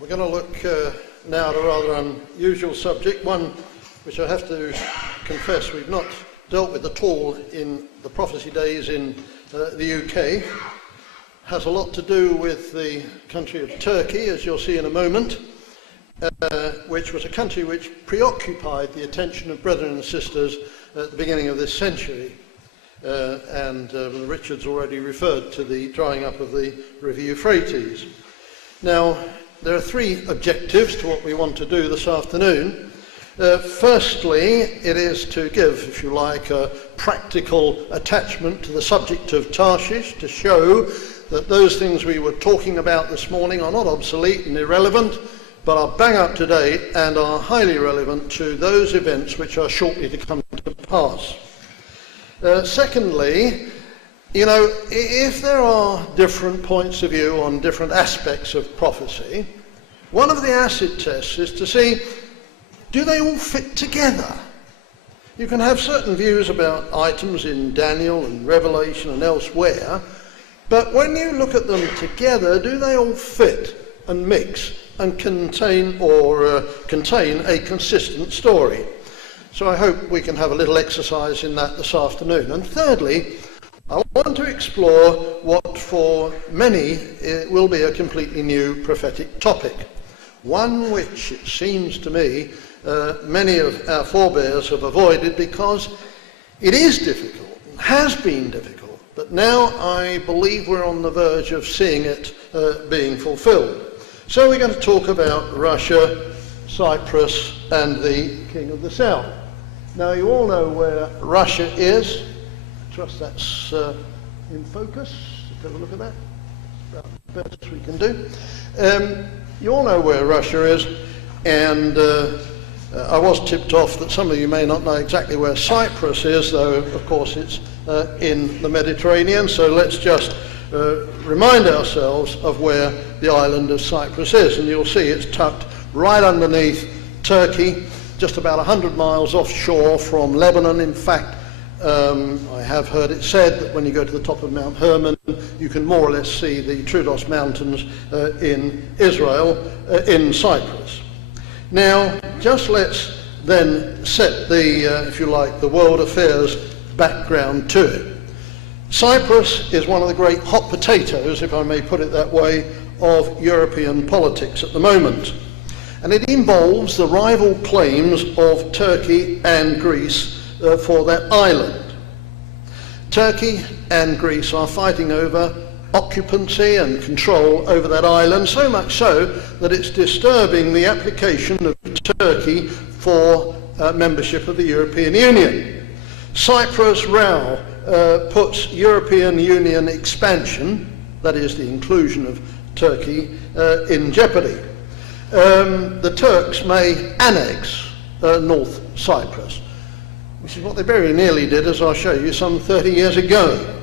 We're going to look now at a rather unusual subject, one which I have to confess we've not dealt with at all in the prophecy days in the UK. Has a lot to do with the country of Turkey, as you'll see in a moment, which was a country which preoccupied the attention of brethren and sisters at the beginning of this century. Richard's already referred to the drying up of the River Euphrates. Now, there are three objectives to what we want to do this afternoon. Firstly, it is to give, if you like, a practical attachment to the subject of Tarshish, to show that those things we were talking about this morning are not obsolete and irrelevant, but are bang up to date and are highly relevant to those events which are shortly to come to pass. Secondly, you know, if there are different points of view on different aspects of prophecy, one of the acid tests is to see, do they all fit together? You can have certain views about items in Daniel and Revelation and elsewhere, but when you look at them together, do they all fit and mix and contain a consistent story? So I hope we can have a little exercise in that this afternoon. And thirdly, I want to explore what for many will be a completely new prophetic topic, one which it seems to me many of our forebears have avoided because it is difficult, has been difficult, but now I believe we're on the verge of seeing it being fulfilled. So we're going to talk about Russia, Cyprus and the King of the South. Now you all know where Russia is. I trust that's in focus. Let's have a look at that. It's about the best we can do. You all know where Russia is, and I was tipped off that some of you may not know exactly where Cyprus is, though of course it's in the Mediterranean, so let's just remind ourselves of where the island of Cyprus is, and you'll see it's tucked right underneath Turkey, just about 100 miles offshore from Lebanon. In fact, I have heard it said that when you go to the top of Mount Hermon, you can more or less see the Troodos Mountains in Israel, in Cyprus. Now, just let's then set the, if you like, the world affairs background to it. Cyprus is one of the great hot potatoes, if I may put it that way, of European politics at the moment. And it involves the rival claims of Turkey and Greece for that island. Turkey and Greece are fighting over occupancy and control over that island, so much so that it's disturbing the application of Turkey for membership of the European Union. Cyprus row puts European Union expansion, that is the inclusion of Turkey, in jeopardy. The Turks may annex North Cyprus, which is what they very nearly did, as I'll show you, some 30 years ago.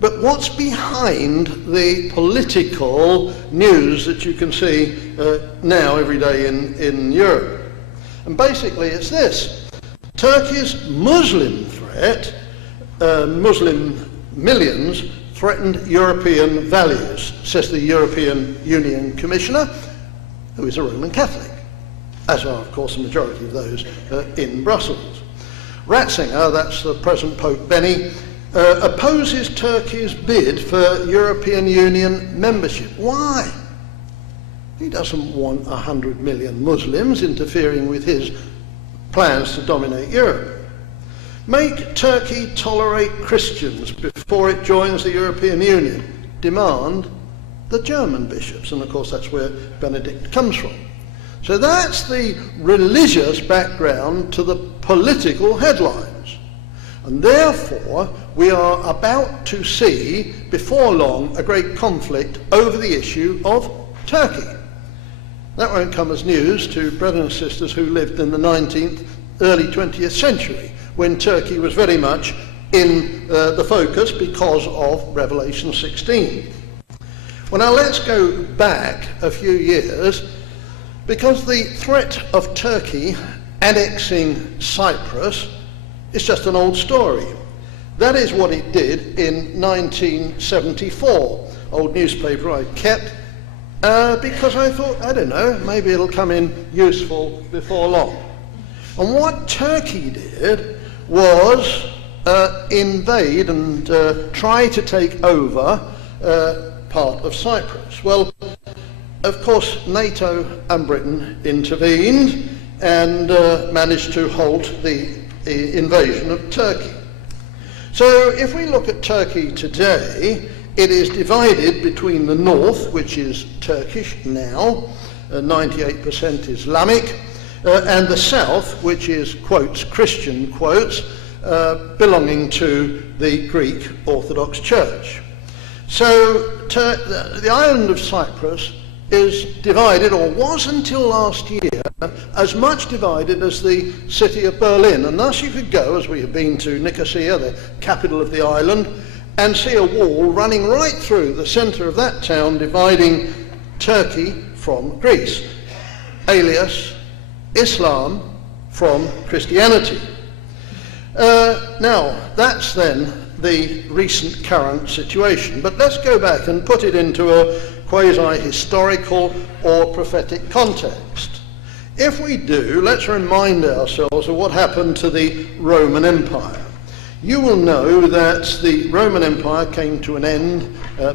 But what's behind the political news that you can see now every day in Europe? And basically it's this: Turkey's Muslim threat, Muslim millions, threatened European values, says the European Union Commissioner, who is a Roman Catholic, as are of course the majority of those in Brussels. Ratzinger, that's the present Pope Benny, opposes Turkey's bid for European Union membership. Why? He doesn't want 100 million Muslims interfering with his plans to dominate Europe. Make Turkey tolerate Christians before it joins the European Union. Demand the German bishops, and of course that's where Benedict comes from. So that's the religious background to the political headlines. And therefore, we are about to see, before long, a great conflict over the issue of Turkey. That won't come as news to brothers and sisters who lived in the 19th, early 20th century, when Turkey was very much in the focus because of Revelation 16. Well, now let's go back a few years, because the threat of Turkey annexing Cyprus is just an old story. That is what it did in 1974. Old newspaper I kept, because I thought, I don't know, maybe it'll come in useful before long. And what Turkey did was invade and try to take over part of Cyprus. Well, of course, NATO and Britain intervened and managed to halt the invasion of Turkey. So if we look at Turkey today, it is divided between the north, which is Turkish now, 98% Islamic, and the south, which is, quotes, Christian, quotes, belonging to the Greek Orthodox Church. So the island of Cyprus is divided, or was until last year, as much divided as the city of Berlin. And thus you could go, as we have been to Nicosia, the capital of the island, and see a wall running right through the centre of that town, dividing Turkey from Greece, alias Islam from Christianity. Now, that's then the recent current situation. But let's go back and put it into a quasi-historical or prophetic context. If we do, let's remind ourselves of what happened to the Roman Empire. You will know that the Roman Empire came to an end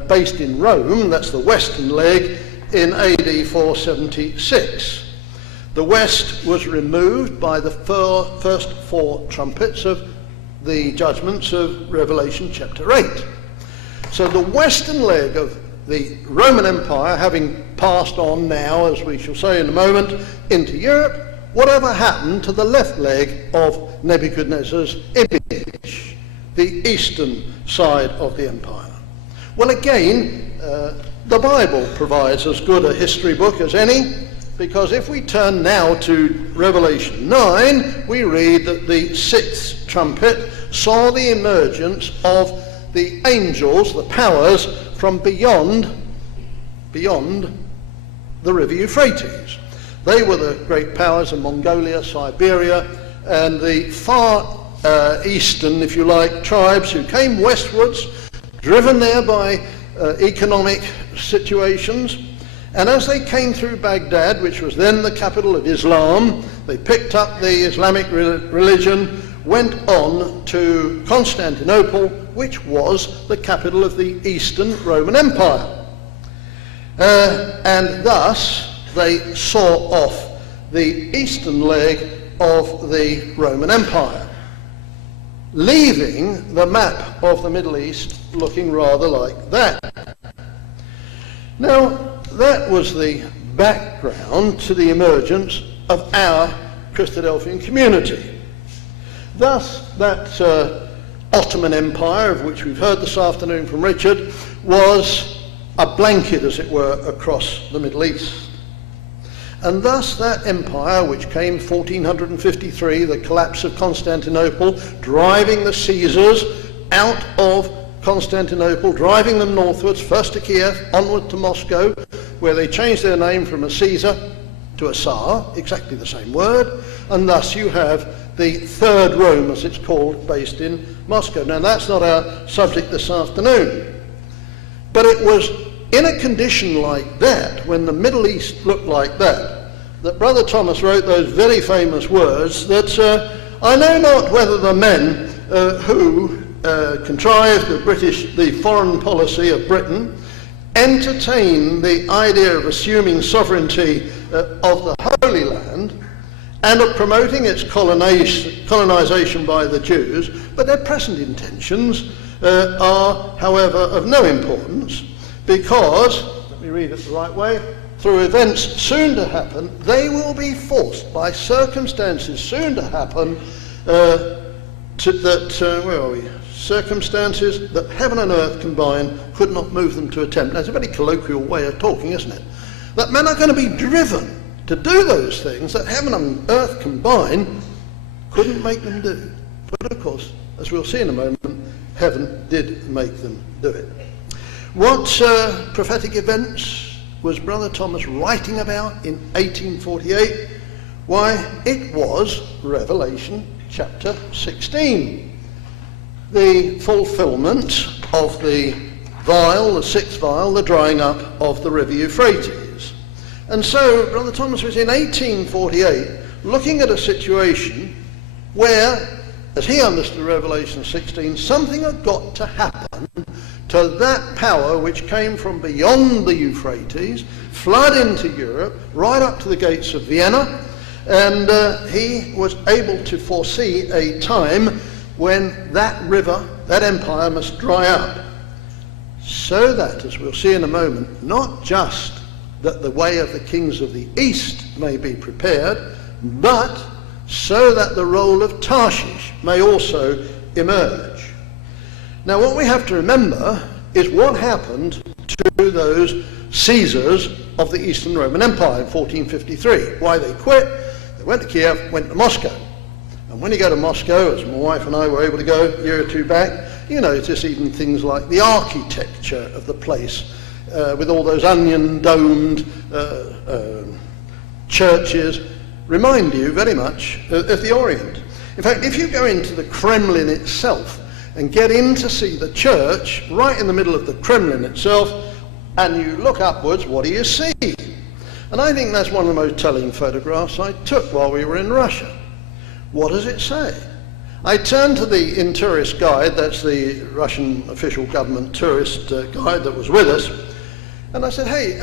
based in Rome, that's the western leg, in AD 476. The west was removed by the first four trumpets of the judgments of Revelation chapter 8. So the western leg of the Roman Empire, having passed on now, as we shall say in a moment, into Europe, whatever happened to the left leg of Nebuchadnezzar's image, the eastern side of the empire? Well, again, the Bible provides as good a history book as any, because if we turn now to Revelation 9, we read that the sixth trumpet saw the emergence of the angels, the powers, from beyond the river Euphrates. They were the great powers of Mongolia, Siberia, and the far eastern, if you like, tribes who came westwards, driven there by economic situations. And as they came through Baghdad, which was then the capital of Islam, they picked up the Islamic religion, went on to Constantinople, which was the capital of the Eastern Roman Empire. And thus they saw off the eastern leg of the Roman Empire, leaving the map of the Middle East looking rather like that. Now, that was the background to the emergence of our Christadelphian community. Thus, that Ottoman Empire, of which we've heard this afternoon from Richard, was a blanket, as it were, across the Middle East. And thus that empire, which came 1453, the collapse of Constantinople, driving the Caesars out of Constantinople, driving them northwards, first to Kiev, onward to Moscow, where they changed their name from a Caesar to a Tsar, exactly the same word, and thus you have the Third Rome, as it's called, based in Moscow. Now, that's not our subject this afternoon, but it was in a condition like that, when the Middle East looked like that, that Brother Thomas wrote those very famous words that I know not whether the men who contrived the foreign policy of Britain entertain the idea of assuming sovereignty of the Holy Land and of promoting its colonization by the Jews, but their present intentions are, however, of no importance, because, let me read it the right way, through events soon to happen, they will be forced by circumstances soon to happen where are we? Circumstances that heaven and earth combined could not move them to attempt. That's a very colloquial way of talking, isn't it? That men are going to be driven to do those things that heaven and earth combined couldn't make them do. But of course, as we'll see in a moment, heaven did make them do it. What prophetic events was Brother Thomas writing about in 1848? Why, it was Revelation chapter 16. The fulfillment of the vial, the sixth vial, the drying up of the river Euphrates. And so Brother Thomas was in 1848 looking at a situation where, as he understood Revelation 16, something had got to happen to that power which came from beyond the Euphrates, flood into Europe, right up to the gates of Vienna, and he was able to foresee a time when that river, that empire, must dry up, so that, as we'll see in a moment, not just that the way of the kings of the east may be prepared, but so that the role of Tarshish may also emerge. Now, what we have to remember is what happened to those Caesars of the Eastern Roman Empire in 1453. Why they quit? They went to Kiev, went to Moscow. And when you go to Moscow, as my wife and I were able to go a year or two back, you notice even things like the architecture of the place, with all those onion-domed churches, remind you very much of the Orient. In fact, if you go into the Kremlin itself and get in to see the church right in the middle of the Kremlin itself, and you look upwards, what do you see? And I think that's one of the most telling photographs I took while we were in Russia. What does it say? I turned to the in-tourist guide, that's the Russian official government tourist guide that was with us, and I said, hey,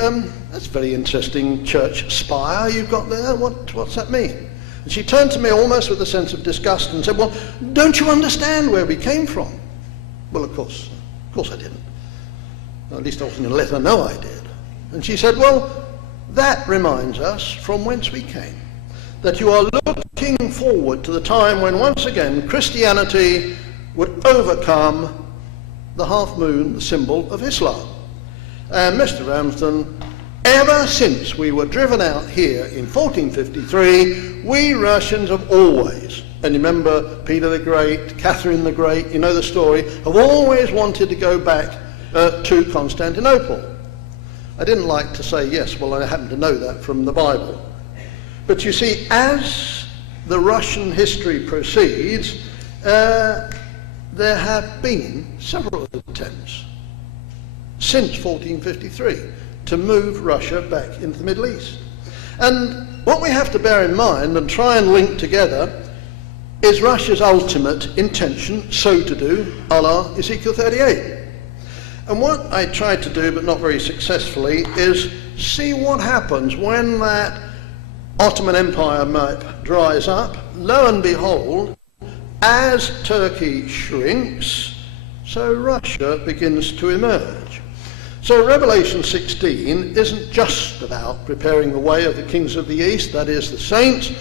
that's a very interesting church spire you've got there. What's that mean? And she turned to me almost with a sense of disgust and said, well, don't you understand where we came from? Well, of course I didn't. Well, at least I wasn't going to let her know I did. And she said, well, that reminds us from whence we came, that you are looking forward to the time when once again Christianity would overcome the half moon, the symbol of Islam. And Mr. Ramsden, ever since we were driven out here in 1453, we Russians have always, and remember Peter the Great, Catherine the Great, you know the story, have always wanted to go back to Constantinople. I didn't like to say yes, well I happen to know that from the Bible. But you see, as the Russian history proceeds, there have been several attempts since 1453 to move Russia back into the Middle East. And what we have to bear in mind and try and link together is Russia's ultimate intention, so to do, a la Ezekiel 38. And what I tried to do, but not very successfully, is see what happens when that Ottoman Empire map dries up. Lo and behold, as Turkey shrinks, so Russia begins to emerge. So Revelation 16 isn't just about preparing the way of the kings of the East, that is the saints,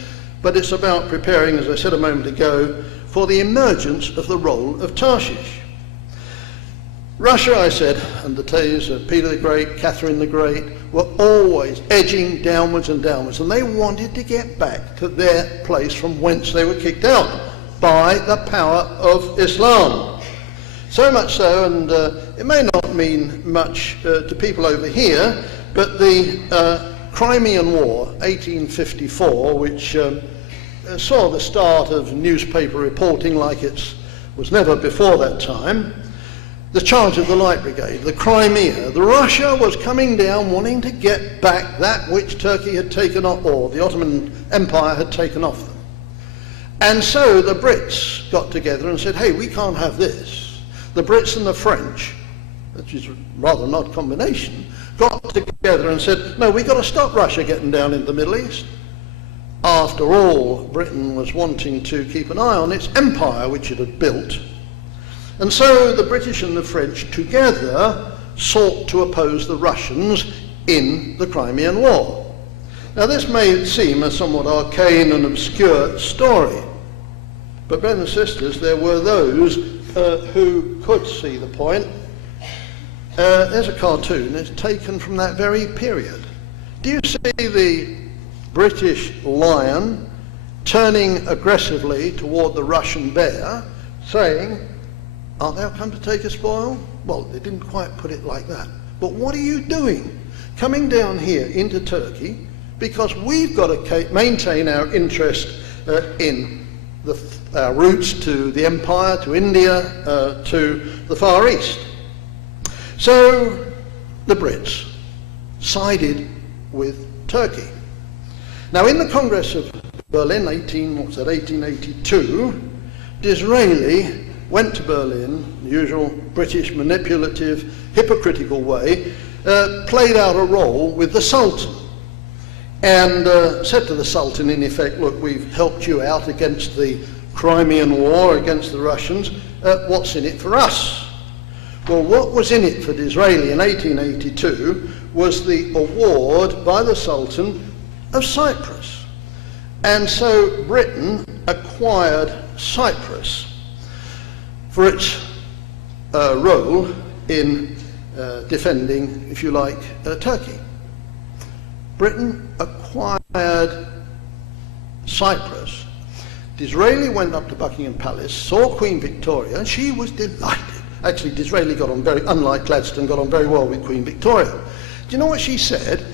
but it's about preparing, as I said a moment ago, for the emergence of the role of Tarshish. Russia, I said, and the days of Peter the Great, Catherine the Great, were always edging downwards and downwards, and they wanted to get back to their place from whence they were kicked out by the power of Islam. So much so, and it may not mean much to people over here, but the Crimean War, 1854, which saw the start of newspaper reporting like it was never before that time, the charge of the Light Brigade, the Crimea, the Russia was coming down wanting to get back that which Turkey had taken off, or the Ottoman Empire had taken off them. And so the Brits got together and said, hey, we can't have this. The Brits and the French, which is rather an odd combination, got together and said, no, we've got to stop Russia getting down in the Middle East. After all, Britain was wanting to keep an eye on its empire, which it had built. And so the British and the French together sought to oppose the Russians in the Crimean War. Now this may seem a somewhat arcane and obscure story, but brothers and sisters, there were those who could see the point. There's a cartoon, it's taken from that very period. Do you see the British lion turning aggressively toward the Russian bear, saying, "Art thou come to take a spoil?" Well, they didn't quite put it like that. But what are you doing coming down here into Turkey? Because we've got to maintain our interest in our routes to the empire, to India, to the Far East. So the Brits sided with Turkey. Now in the Congress of Berlin, 1882, Disraeli went to Berlin, the usual British manipulative, hypocritical way, played out a role with the Sultan, and said to the Sultan, in effect, look, we've helped you out against the Crimean War, against the Russians, what's in it for us? Well, what was in it for Disraeli in 1882 was the award by the Sultan of Cyprus. And so Britain acquired Cyprus for its role in defending, if you like, Turkey. Britain acquired Cyprus. Disraeli went up to Buckingham Palace, saw Queen Victoria, and she was delighted. Actually, Disraeli got on very, unlike Gladstone, got on very well with Queen Victoria. Do you know what she said?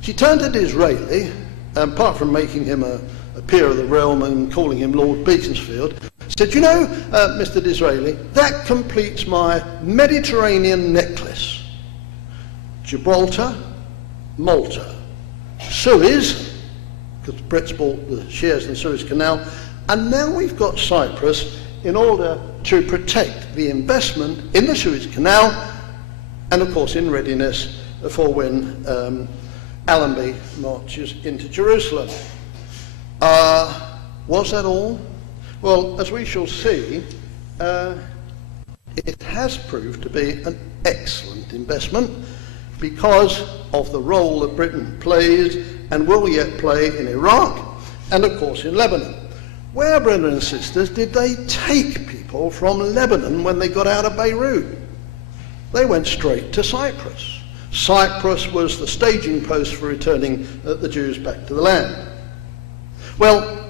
She turned to Disraeli, apart from making him a peer of the realm and calling him Lord Beaconsfield, said, you know, Mr. Disraeli, that completes my Mediterranean necklace. Gibraltar, Malta, Suez, because the Brits bought the shares in the Suez Canal, and now we've got Cyprus in order to protect the investment in the Suez Canal, and of course in readiness for when Allenby marches into Jerusalem. Was that all? Well, as we shall see, it has proved to be an excellent investment because of the role that Britain plays and will yet play in Iraq and of course in Lebanon. Where, brethren and sisters, did they take people from Lebanon when they got out of Beirut? They went straight to Cyprus. Cyprus was the staging post for returning the Jews back to the land. Well,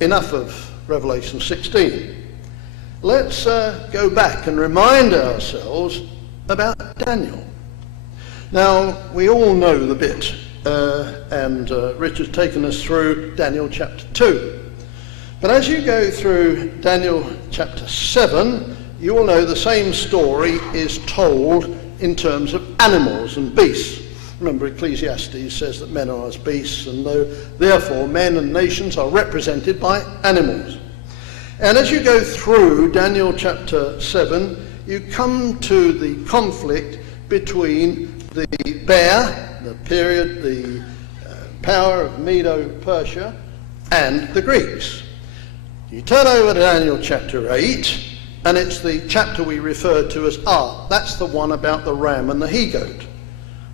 enough of Revelation 16. Let's go back and remind ourselves about Daniel. Now, we all know the bit, and Richard's taken us through Daniel chapter 2. But as you go through Daniel chapter 7, you will know the same story is told in terms of animals and beasts. Remember, Ecclesiastes says that men are as beasts, and therefore men and nations are represented by animals. And as you go through Daniel chapter 7, you come to the conflict between the bear, the period, the power of Medo-Persia, and the Greeks. You turn over to Daniel chapter 8, and it's the chapter we refer to as that's the one about the ram and the he-goat.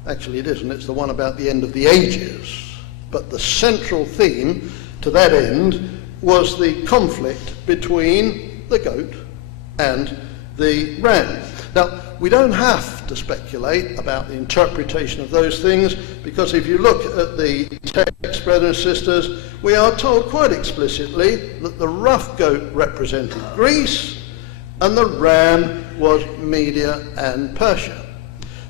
Actually it isn't, it's the one about the end of the ages. But the central theme to that end was the conflict between the goat and the ram. Now, we don't have to speculate about the interpretation of those things, because if you look at the text, brothers and sisters, we are told quite explicitly that the rough goat represented Greece and the ram was Media and Persia.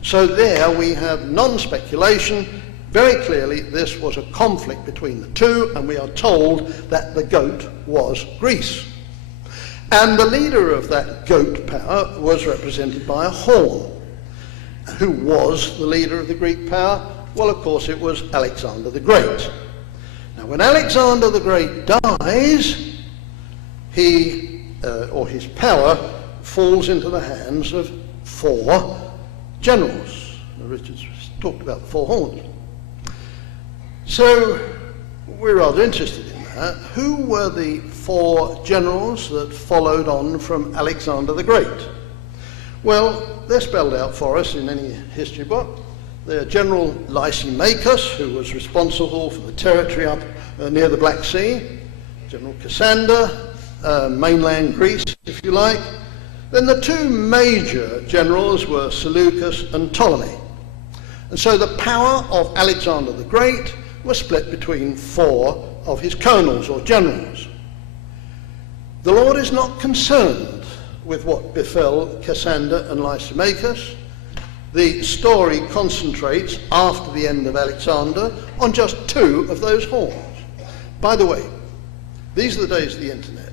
So there we have non-speculation. Very clearly this was a conflict between the two, and we are told that the goat was Greece. And the leader of that goat power was represented by a horn. Who was the leader of the Greek power? Well, of course, it was Alexander the Great. Now, when Alexander the Great dies, his power falls into the hands of 4 generals. Richard's talked about the 4 horns. So we're rather interested in that. Who were the 4 generals that followed on from Alexander the Great? Well, they're spelled out for us in any history book. They're General Lysimachus, who was responsible for the territory up near the Black Sea. General Cassander, mainland Greece, if you like. Then the 2 major generals were Seleucus and Ptolemy. And so the power of Alexander the Great was split between 4 of his colonels or generals. The Lord is not concerned with what befell Cassander and Lysimachus. The story concentrates, after the end of Alexander, on just 2 of those horns. By the way, these are the days of the internet.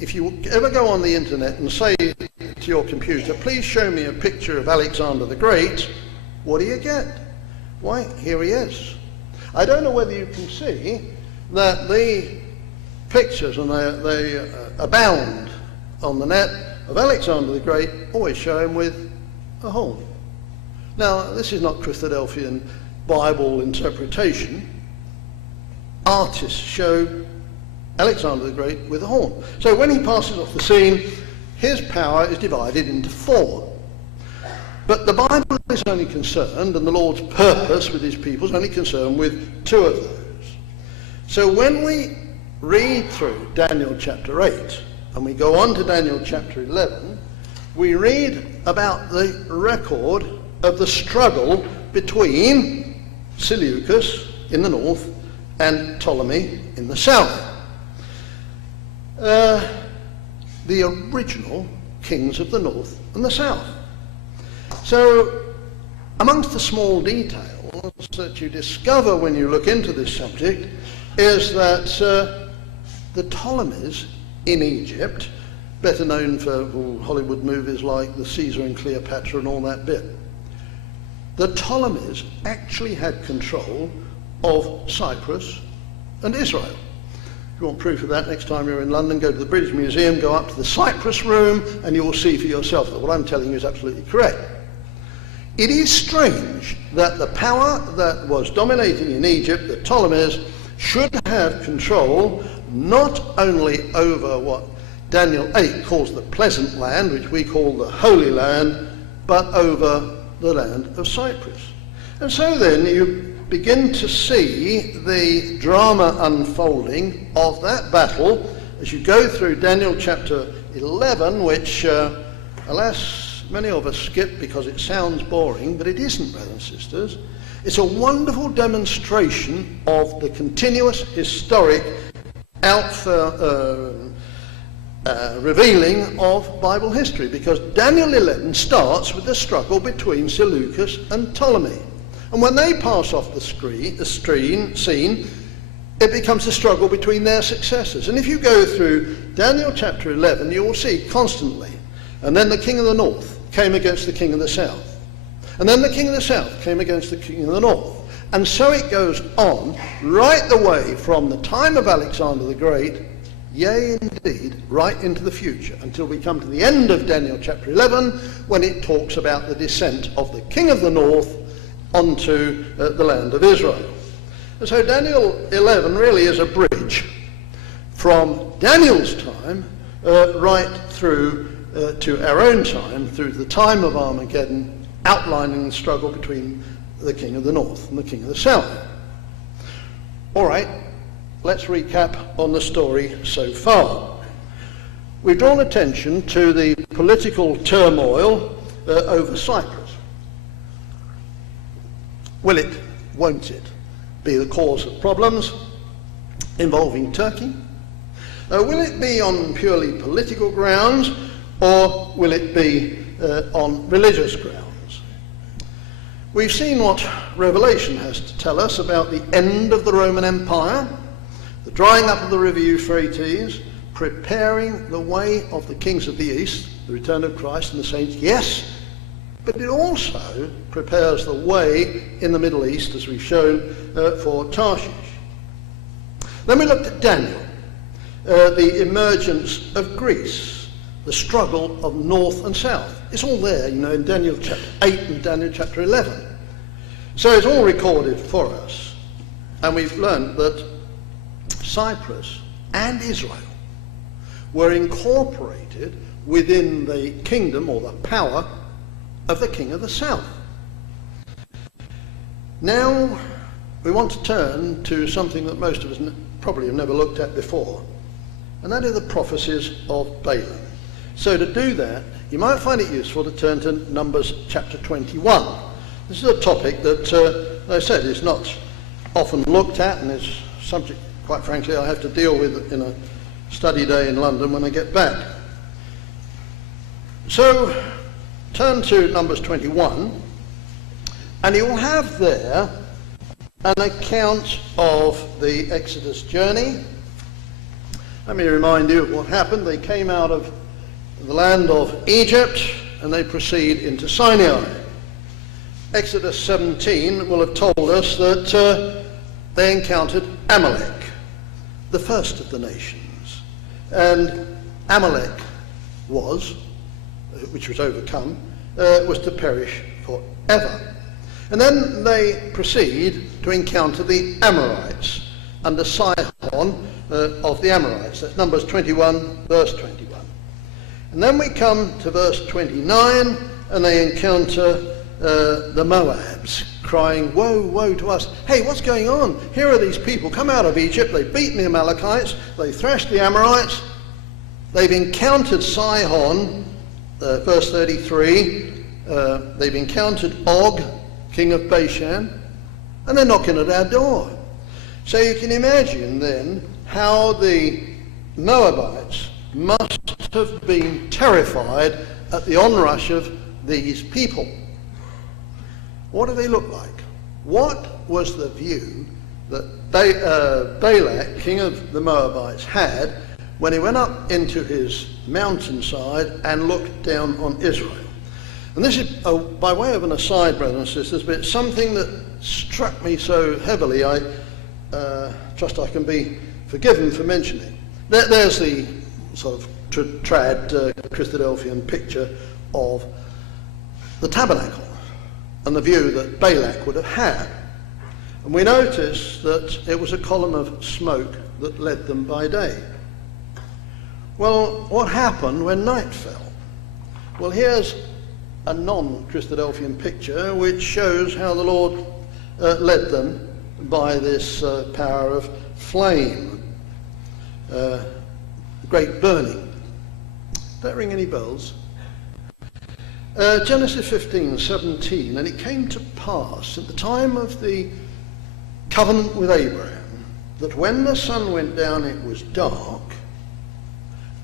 if you ever go on the internet and say to your computer, please show me a picture of Alexander the Great, what do you get? Why, here he is. I don't know whether you can see that the pictures, and they abound on the net, of Alexander the Great always show him with a horn. Now, this is not Christadelphian Bible interpretation. Artists show Alexander the Great with a horn. So when he passes off the scene, his power is divided into four. But the Bible is only concerned, and the Lord's purpose with his people is only concerned with two of those. So when we read through Daniel chapter 8, and we go on to Daniel chapter 11, we read about the record of the struggle between Seleucus in the north and Ptolemy in the south. The original kings of the north and the south. So, amongst the small details that you discover when you look into this subject is that the Ptolemies in Egypt, better known for Hollywood movies like the Caesar and Cleopatra and all that bit, the Ptolemies actually had control of Cyprus and Israel. If you want proof of that, next time you're in London, go to the British Museum, go up to the Cyprus room, and you will see for yourself that what I'm telling you is absolutely correct. It is strange that the power that was dominating in Egypt, the Ptolemies, should have control not only over what Daniel 8 calls the pleasant land, which we call the Holy Land, but over the land of Cyprus. And so then you begin to see the drama unfolding of that battle as you go through Daniel chapter 11, which, alas, many of us skip because it sounds boring, but it isn't, brothers and sisters. It's a wonderful demonstration of the continuous historic revealing of Bible history, because Daniel 11 starts with the struggle between Seleucus and Ptolemy. And when they pass off the scene, it becomes a struggle between their successors. And if you go through Daniel chapter 11, you will see constantly, and then the king of the north came against the king of the south. And then the king of the south came against the king of the north. And so it goes on right the way from the time of Alexander the Great, yea, indeed, right into the future, until we come to the end of Daniel chapter 11, when it talks about the descent of the king of the north onto the land of Israel. And so Daniel 11 really is a bridge from Daniel's time right through to our own time, through the time of Armageddon, outlining the struggle between the king of the north and the king of the south. All right, let's recap on the story so far. We've drawn attention to the political turmoil over Cyprus. Will it, won't it, be the cause of problems involving Turkey? Will it be on purely political grounds, or will it be on religious grounds? We've seen what Revelation has to tell us about the end of the Roman Empire, the drying up of the river Euphrates, preparing the way of the kings of the East, the return of Christ and the saints, yes, but it also prepares the way in the Middle East, as we've shown, for Tarshish. Then we looked at Daniel, the emergence of Greece, the struggle of north and south. It's all there, in Daniel chapter 8 and Daniel chapter 11. So it's all recorded for us. And we've learned that Cyprus and Israel were incorporated within the kingdom or the power of the king of the south. Now we want to turn to something that most of us probably have never looked at before, and that is the prophecies of Balaam. So to do that, you might find it useful to turn to Numbers chapter 21. This is a topic that, as I said, is not often looked at, and is a subject, quite frankly, I have to deal with in a study day in London when I get back. So turn to Numbers 21, and you'll have there an account of the Exodus journey, Let me remind you of what happened. They came out of the land of Egypt and they proceed into Sinai. Exodus 17 will have told us that they encountered Amalek, the first of the nations. And Amalek which was overcome, was to perish forever. And then they proceed to encounter the Amorites under Sihon of the Amorites. That's Numbers 21, verse 21. And then we come to verse 29, and they encounter the Moabs, crying, "Woe, woe to us." Hey, what's going on? Here are these people come out of Egypt, they've beaten the Amalekites, they thrashed the Amorites, they've encountered Sihon, verse 33, they've encountered Og, king of Bashan, and they're knocking at our door. So you can imagine then how the Moabites must have been terrified at the onrush of these people. What do they look like? What was the view that Balak, king of the Moabites, had when he went up into his mountainside and looked down on Israel? And this is, by way of an aside, brothers and sisters, but it's something that struck me so heavily, I trust I can be forgiven for mentioning. There's the sort of trad Christadelphian picture of the tabernacle and the view that Balak would have had. And we notice that it was a column of smoke that led them by day. Well, what happened when night fell? Well, here's a non-Christadelphian picture which shows how the Lord led them by this power of flame, great burning. Don't ring any bells. Genesis 15:17, and it came to pass at the time of the covenant with Abraham that when the sun went down it was dark,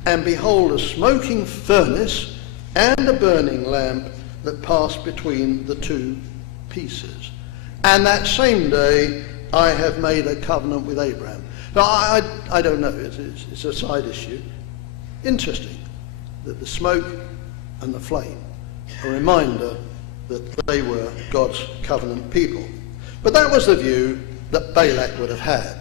and behold a smoking furnace and a burning lamp that passed between the two pieces. And that same day I have made a covenant with Abraham. Now I don't know, it's a side issue. Interesting that the smoke and the flame, a reminder that they were God's covenant people. But that was the view that Balak would have had.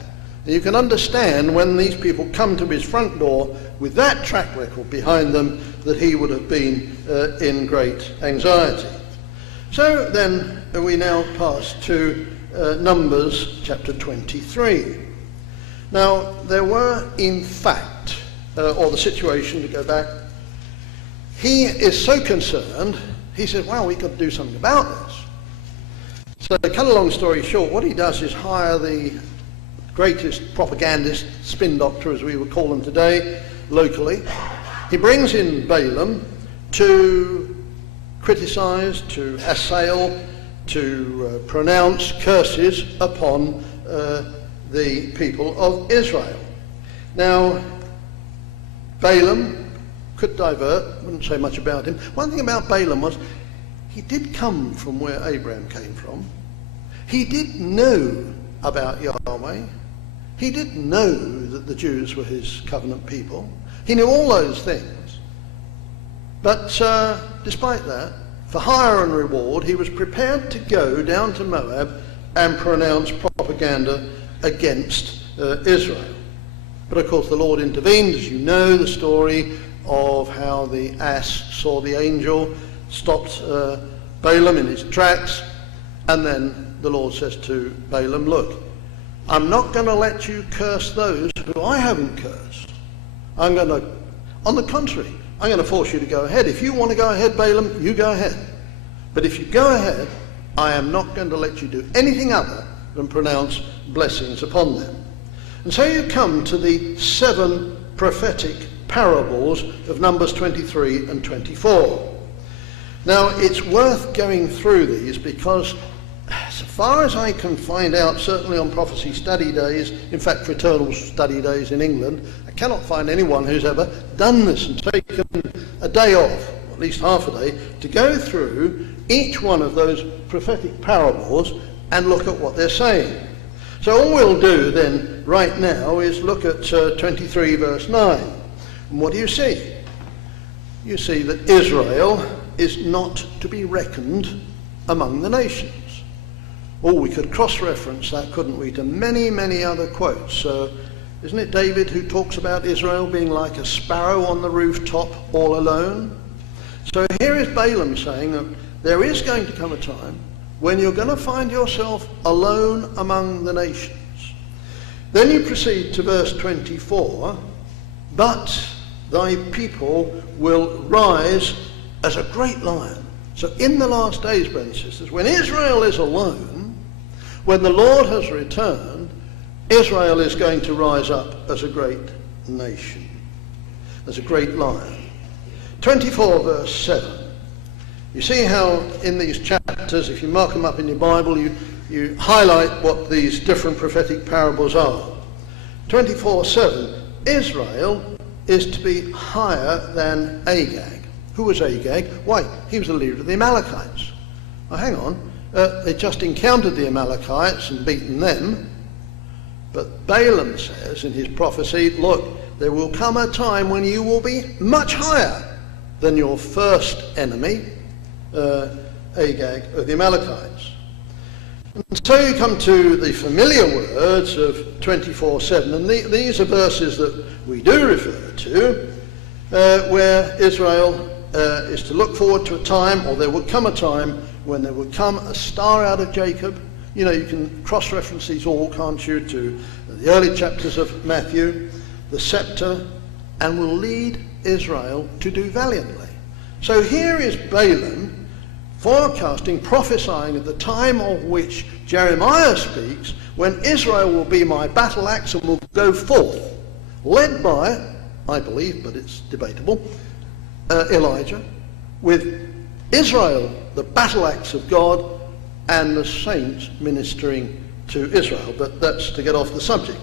And you can understand when these people come to his front door with that track record behind them that he would have been in great anxiety. So then we now pass to Numbers chapter 23. Now there were in fact, or the situation, to go back, he is so concerned, he says, well, we've got to do something about this. So to cut a long story short, what he does is hire the greatest propagandist, spin doctor as we would call them today, locally. He brings in Balaam to criticize, to assail, to pronounce curses upon the people of Israel. Now, Balaam could divert, wouldn't say much about him. One thing about Balaam was he did come from where Abraham came from. He did know about Yahweh. He did know that the Jews were his covenant people. He knew all those things. But despite that, for hire and reward, he was prepared to go down to Moab and pronounce propaganda against Israel. But of course the Lord intervened, as you know the story of how the ass saw the angel, stopped Balaam in his tracks, and then the Lord says to Balaam, look, I'm not going to let you curse those who I haven't cursed. On the contrary, I'm going to force you to go ahead. If you want to go ahead, Balaam, you go ahead. But if you go ahead, I am not going to let you do anything other than pronounce blessings upon them. And so you come to the 7 prophetic parables of Numbers 23 and 24. Now, it's worth going through these because, as far as I can find out, certainly on prophecy study days, in fact fraternal study days in England, I cannot find anyone who's ever done this and taken a day off, at least half a day, to go through each one of those prophetic parables and look at what they're saying. So all we'll do then right now is look at 23 verse 9. And what do you see? You see that Israel is not to be reckoned among the nations. Oh, we could cross-reference that, couldn't we, to many, many other quotes. Isn't it David who talks about Israel being like a sparrow on the rooftop all alone? So here is Balaam saying that there is going to come a time when you're going to find yourself alone among the nations. Then you proceed to verse 24, but thy people will rise as a great lion. So in the last days, brothers and sisters, when Israel is alone, when the Lord has returned, Israel is going to rise up as a great nation, as a great lion. 24 verse 7. You see how in these chapters, if you mark them up in your Bible, you highlight what these different prophetic parables are. 24:7, Israel is to be higher than Agag. Who was Agag? Why, he was the leader of the Amalekites. Now hang on, they just encountered the Amalekites and beaten them. But Balaam says in his prophecy, look, there will come a time when you will be much higher than your first enemy, Agag of the Amalekites. And so you come to the familiar words of 24:7, and these are verses that we do refer to, where Israel is to look forward to a time, or there would come a time when there would come a star out of Jacob. You know, you can cross-reference these all, can't you, to the early chapters of Matthew, the scepter, and will lead Israel to do valiantly. So here is Balaam forecasting, prophesying of the time of which Jeremiah speaks, when Israel will be my battle axe and will go forth, led by, I believe, but it's debatable, Elijah, with Israel, the battle axe of God, and the saints ministering to Israel. But that's to get off the subject.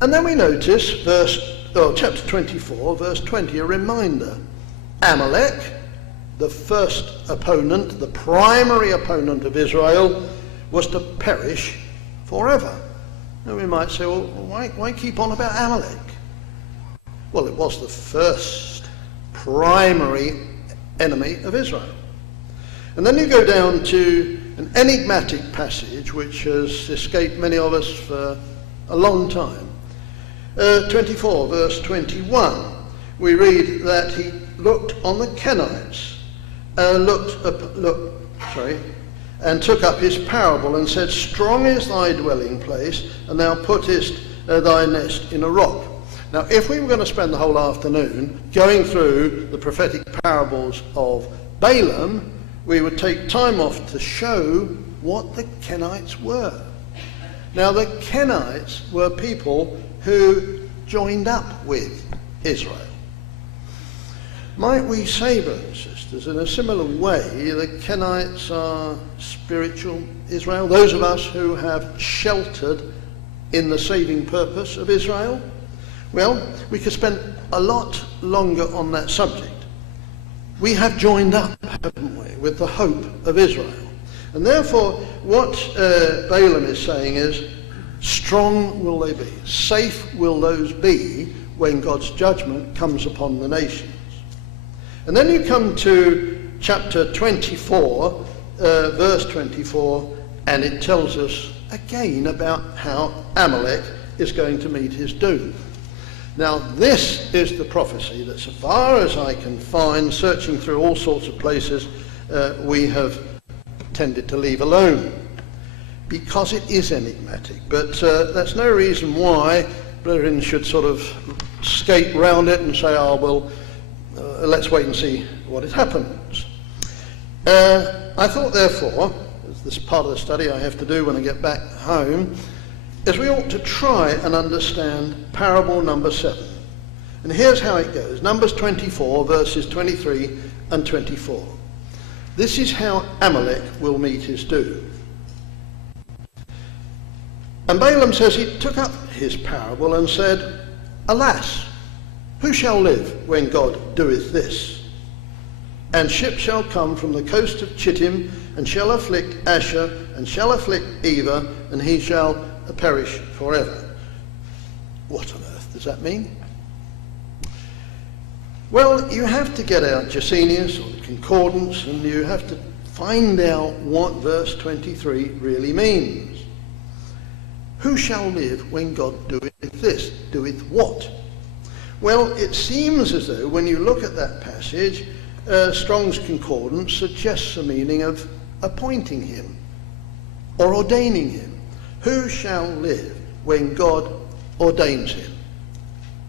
And then we notice chapter 24, verse 20, a reminder. Amalek, the first opponent, the primary opponent of Israel, was to perish forever. And we might say, well, why keep on about Amalek? Well, it was the first primary enemy of Israel. And then you go down to an enigmatic passage which has escaped many of us for a long time. 24, verse 21, we read that he looked on the Kenites, and took up his parable and said, strong is thy dwelling place, and thou puttest thy nest in a rock. Now, if we were going to spend the whole afternoon going through the prophetic parables of Balaam, we would take time off to show what the Kenites were. Now, the Kenites were people who joined up with Israel. Might we say, brothers and sisters, in a similar way, the Kenites are spiritual Israel, those of us who have sheltered in the saving purpose of Israel? Well, we could spend a lot longer on that subject. We have joined up, haven't we, with the hope of Israel. And therefore, what Balaam is saying is, strong will they be, safe will those be when God's judgment comes upon the nations. And then you come to chapter 24, verse 24, and it tells us again about how Amalek is going to meet his doom. Now, this is the prophecy that, so far as I can find, searching through all sorts of places, we have tended to leave alone, because it is enigmatic. But that's no reason why brethren should sort of skate round it and say, oh, well, let's wait and see what it happens. I thought, therefore, as this part of the study I have to do when I get back home, is we ought to try and understand parable number 7. And here's how it goes. Numbers 24, verses 23 and 24. This is how Amalek will meet his doom. And Balaam says he took up his parable and said, alas, who shall live when God doeth this? And ships shall come from the coast of Chittim, and shall afflict Asher, and shall afflict Eva, and he shall perish forever. What on earth does that mean? Well, you have to get out Gesenius or the Concordance, and you have to find out what verse 23 really means. Who shall live when God doeth this? Doeth what? Well, it seems as though when you look at that passage, Strong's Concordance suggests the meaning of appointing him or ordaining him. Who shall live when God ordains him?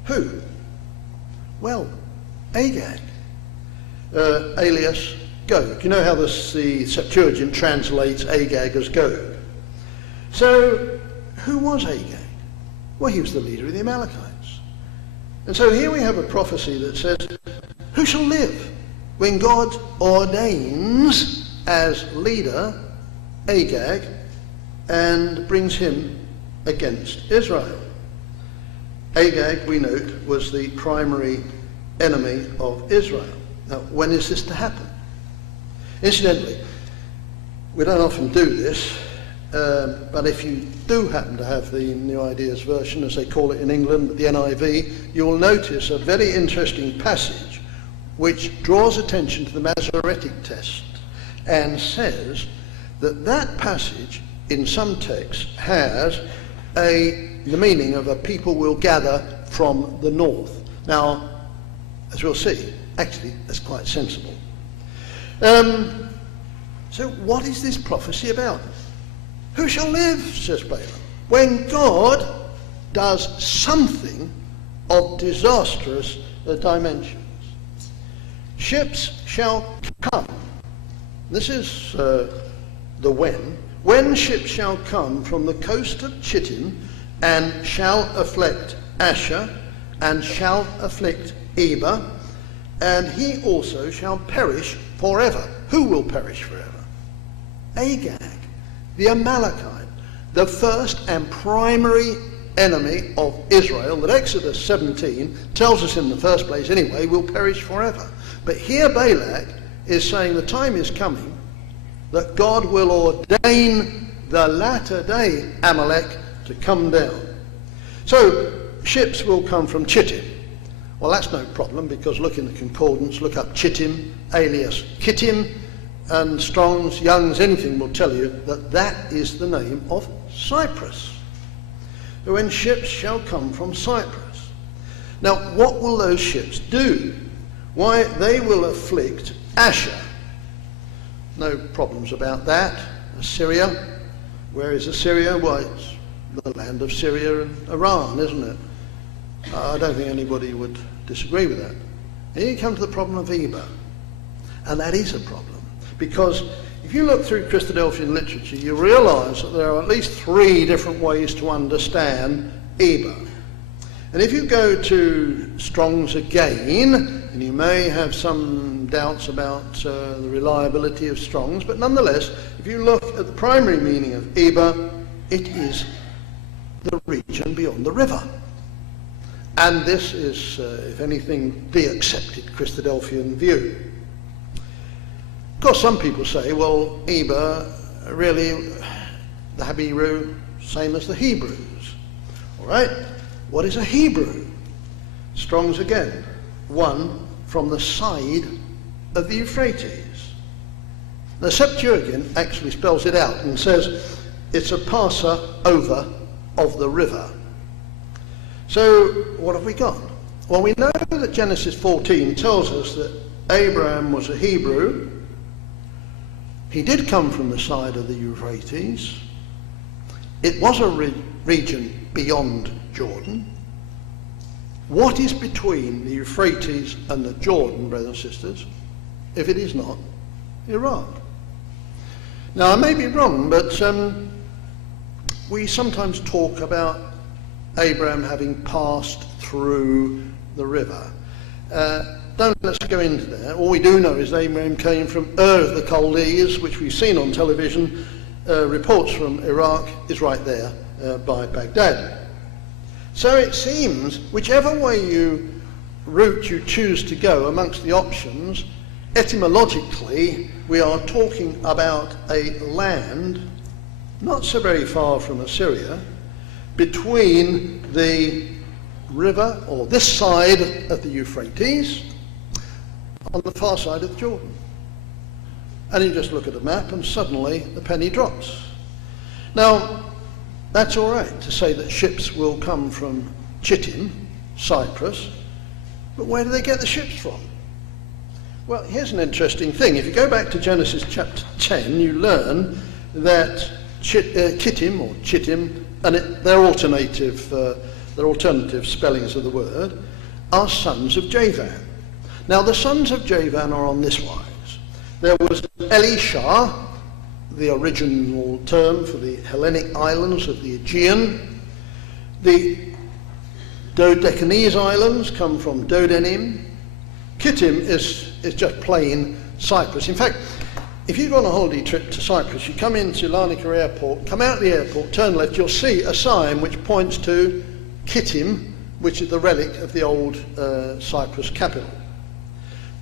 Who? Well, Agag, alias Gog. You know how the Septuagint translates Agag as Gog. So, who was Agag? Well, he was the leader of the Amalekites. And so here we have a prophecy that says, who shall live when God ordains as leader Agag and brings him against Israel? Agag, we note, was the primary enemy of Israel. Now, when is this to happen? Incidentally, we don't often do this, but if you do happen to have the New Ideas Version, as they call it in England, the NIV, you will notice a very interesting passage which draws attention to the Masoretic text and says that that passage in some texts has the meaning of a people will gather from the north. Now, as we'll see, actually that's quite sensible. So what is this prophecy about? Who shall live, says Balaam, when God does something of disastrous dimensions? Ships shall come. This is the when. When ships shall come from the coast of Chittim, and shall afflict Asher, and shall afflict Eba, and he also shall perish forever. Who will perish forever? Agag, the Amalekite, the first and primary enemy of Israel, that Exodus 17 tells us in the first place anyway, will perish forever. But here Balak is saying the time is coming that God will ordain the latter day Amalek to come down. So ships will come from Chittim. Well, that's no problem, because look in the Concordance, look up Chittim, alias Kittim, and Strong's, Young's, anything will tell you that that is the name of Cyprus. When ships shall come from Cyprus. Now, what will those ships do? Why, they will afflict Asher. No problems about that. Assyria. Where is Assyria? Well, it's the land of Syria and Iran, isn't it? I don't think anybody would disagree with that. Here you come to the problem of Eba. And that is a problem. Because if you look through Christadelphian literature, you realise that there are at least 3 different ways to understand Eba. And if you go to Strong's again, and you may have some doubts about the reliability of Strong's, but nonetheless, if you look at the primary meaning of Eba, it is the region beyond the river. And this is, if anything, the accepted Christadelphian view. Of course, some people say, well, Eba, really, the Hebrew, same as the Hebrews. All right? What is a Hebrew? Strong's again. One from the side of the Euphrates. The Septuagint actually spells it out and says it's a passer over of the river. So what have we got? Well, we know that Genesis 14 tells us that Abraham was a Hebrew. He did come from the side of the Euphrates. It was a region beyond Jordan. What is between the Euphrates and the Jordan, brothers and sisters, if it is not Iraq? Now, I may be wrong, but we sometimes talk about Abraham having passed through the river. Let's go into that. All we do know is Abraham came from Ur of the Chaldees, which we've seen on television. Reports from Iraq is right there by Baghdad. So it seems, whichever way route you choose to go amongst the options, etymologically, we are talking about a land not so very far from Assyria, between the river, or this side of the Euphrates, on the far side of the Jordan. And you just look at the map and suddenly the penny drops. Now, that's all right to say that ships will come from Chittim, Cyprus, but where do they get the ships from? Well, here's an interesting thing. If you go back to Genesis chapter 10, you learn that Chittim, or Chittim, and they're alternative spellings of the word, are sons of Javan. Now, the sons of Javan are on this wise. There was Elisha, the original term for the Hellenic islands of the Aegean. The Dodecanese islands come from Dodenim. Chittim is just plain Cyprus. In fact, if you go on a holiday trip to Cyprus, you come into Larnaca Airport, come out of the airport, turn left, you'll see a sign which points to Chittim, which is the relic of the old Cyprus capital.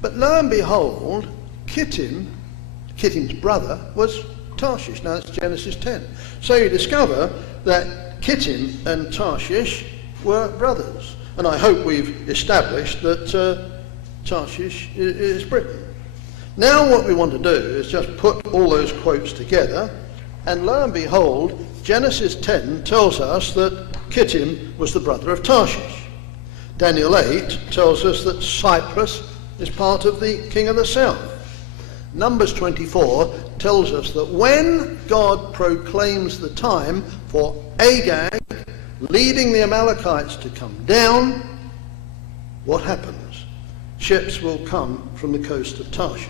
But lo and behold, Chittim's brother was Tarshish. Now it's Genesis 10. So you discover that Chittim and Tarshish were brothers. And I hope we've established that Tarshish is Britain. Now what we want to do is just put all those quotes together, and lo and behold, Genesis 10 tells us that Chittim was the brother of Tarshish. Daniel 8 tells us that Cyprus is part of the king of the south. Numbers 24 tells us that when God proclaims the time for Agag leading the Amalekites to come down, what happens? Ships will come from the coast of Tarshish.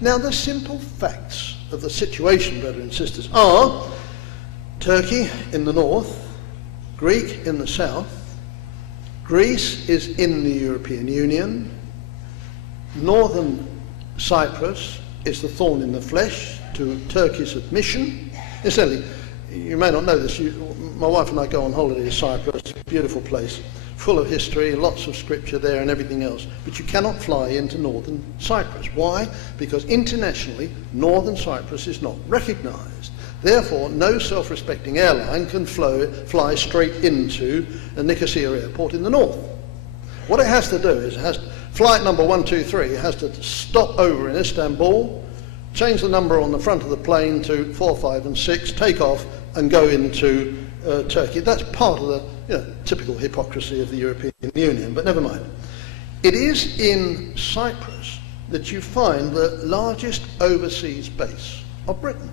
Now, the simple facts of the situation, brothers and sisters, are Turkey in the north, Greek in the south, Greece is in the European Union, northern Cyprus is the thorn in the flesh to Turkey's admission. Incidentally, you may not know this, my wife and I go on holiday to Cyprus, beautiful place, full of history, lots of scripture there and everything else, but you cannot fly into northern Cyprus. Why? Because internationally, northern Cyprus is not recognised. Therefore, no self-respecting airline can fly straight into Nicosia Airport in the north. What it has to do is, flight number 123 has to stop over in Istanbul, change the number on the front of the plane to 4, 5 and 6, take off and go into Turkey. That's part of the typical hypocrisy of the European Union, but never mind. It is in Cyprus that you find the largest overseas base of Britain.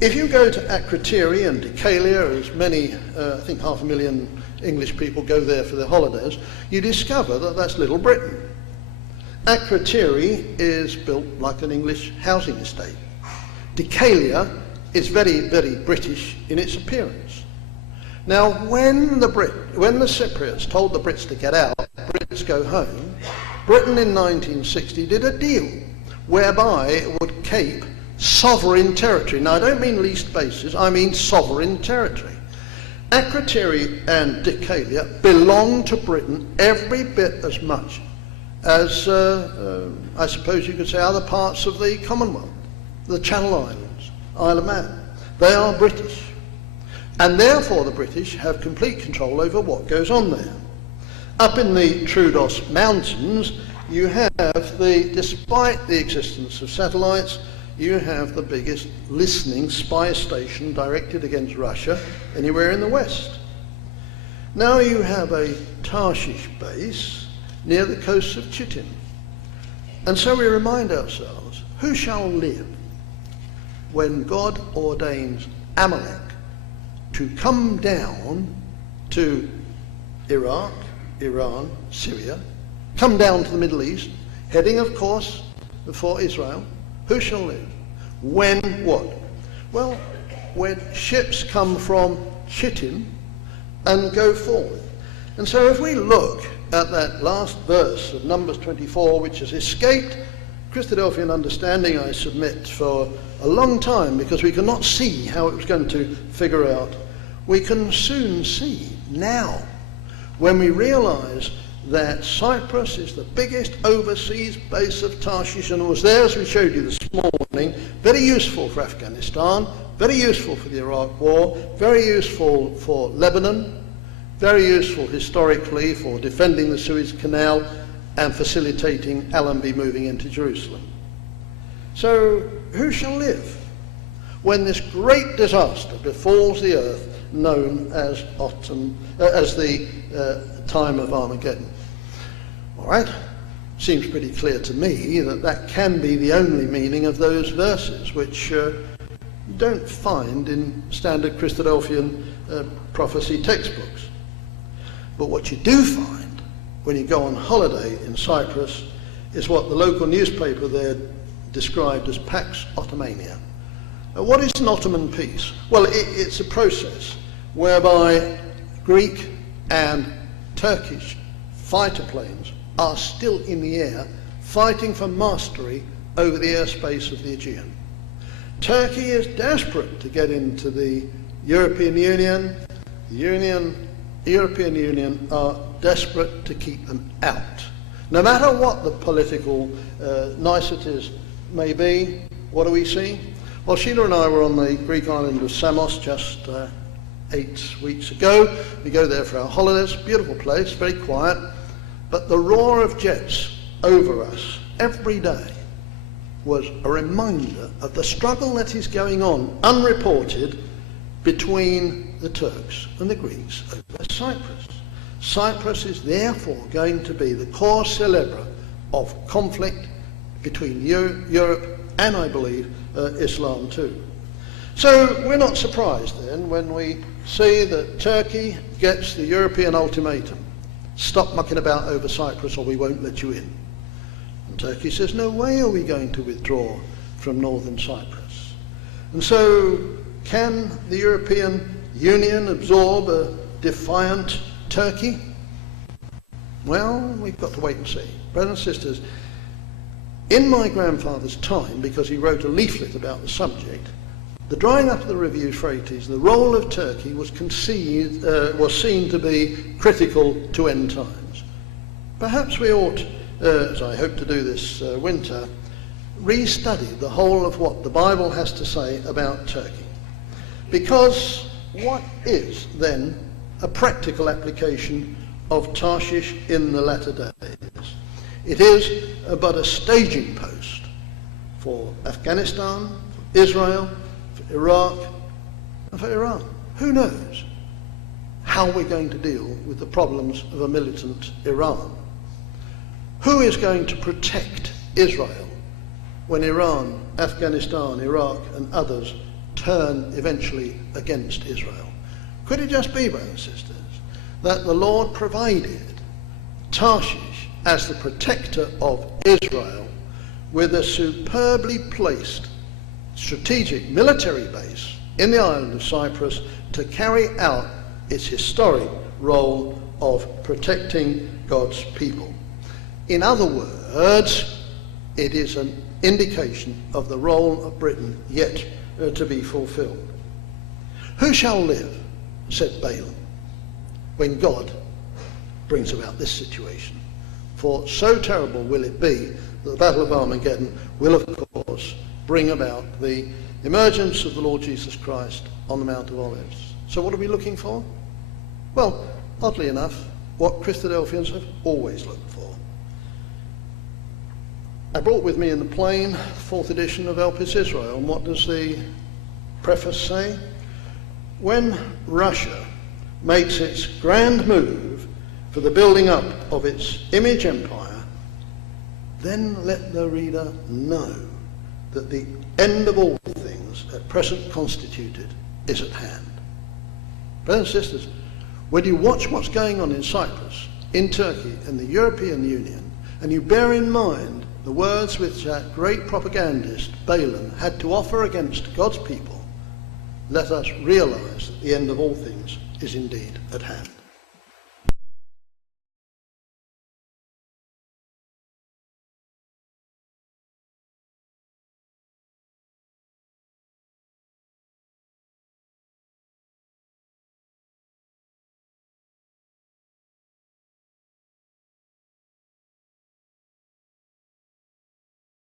If you go to Akrotiri and Decalia, as many, I think 500,000 English people go there for their holidays, you discover that that's Little Britain. Akrotiri is built like an English housing estate. Decalia is very, very British in its appearance. Now, when the Cypriots told the Brits to get out, Brits go home, Britain in 1960 did a deal whereby it would keep sovereign territory. Now, I don't mean leased bases, I mean sovereign territory. Akrotiri and Decalia belong to Britain every bit as much as, I suppose you could say, other parts of the Commonwealth, the Channel Islands, Isle of Man. They are British. And therefore the British have complete control over what goes on there. Up in the Troodos Mountains, you have despite the existence of satellites, you have the biggest listening spy station directed against Russia anywhere in the West. Now you have a Tarshish base near the coast of Chittim. And so we remind ourselves, who shall live when God ordains Amalek to come down to Iraq, Iran, Syria, come down to the Middle East, heading of course for Israel? Who shall live? When what? Well, when ships come from Chittim and go forward. And so if we look at that last verse of Numbers 24, which has escaped Christadelphian understanding, I submit, for a long time, because we could not see how it was going to figure out, we can soon see now, when we realise that Cyprus is the biggest overseas base of Tarshish, and was there, as we showed you this morning, very useful for Afghanistan, very useful for the Iraq War, very useful for Lebanon, very useful historically for defending the Suez Canal and facilitating Allenby moving into Jerusalem. So who shall live when this great disaster befalls the earth known as the time of Armageddon? All right, seems pretty clear to me that that can be the only meaning of those verses, which you don't find in standard Christadelphian prophecy textbooks. But what you do find when you go on holiday in Cyprus is what the local newspaper there described as Pax Ottomania. What is an Ottoman peace? Well, it's a process whereby Greek and Turkish fighter planes are still in the air fighting for mastery over the airspace of the Aegean. Turkey is desperate to get into the European Union. The European Union are desperate to keep them out. No matter what the political niceties may be, what do we see? Well, Sheila and I were on the Greek island of Samos just 8 weeks ago. We go there for our holidays. Beautiful place, very quiet. But the roar of jets over us every day was a reminder of the struggle that is going on, unreported, between the Turks and the Greeks over Cyprus. Cyprus is therefore going to be the cause célèbre of conflict between Europe and, I believe, Islam too. So we're not surprised then when we see that Turkey gets the European ultimatum: stop mucking about over Cyprus or we won't let you in. And Turkey says, no way are we going to withdraw from northern Cyprus. And so can the European Union absorb a defiant Turkey? Well, we've got to wait and see. Brothers and sisters, in my grandfather's time, because he wrote a leaflet about the subject, the drying up of the River Euphrates, the role of Turkey was seen to be critical to end times. Perhaps we ought, as I hope to do this winter, restudy the whole of what the Bible has to say about Turkey. Because what is then a practical application of Tarshish in the latter days? It is but a staging post for Afghanistan, for Israel, for Iraq, and for Iran. Who knows how we're going to deal with the problems of a militant Iran? Who is going to protect Israel when Iran, Afghanistan, Iraq, and others turn eventually against Israel? Could it just be, brothers and sisters, that the Lord provided Tarshish as the protector of Israel with a superbly placed strategic military base in the island of Cyprus to carry out its historic role of protecting God's people? In other words, it is an indication of the role of Britain yet to be fulfilled. Who shall live, said Balaam, when God brings about this situation? For so terrible will it be that the Battle of Armageddon will, of course, bring about the emergence of the Lord Jesus Christ on the Mount of Olives. So what are we looking for? Well, oddly enough, what Christadelphians have always looked for. I brought with me in the plane 4th edition of Elpis Israel, and what does the preface say? When Russia makes its grand move for the building up of its image empire, then let the reader know that the end of all things at present constituted is at hand. Brothers and sisters, when you watch what's going on in Cyprus, in Turkey, and the European Union, and you bear in mind the words which that great propagandist Balaam had to offer against God's people, let us realize that the end of all things is indeed at hand.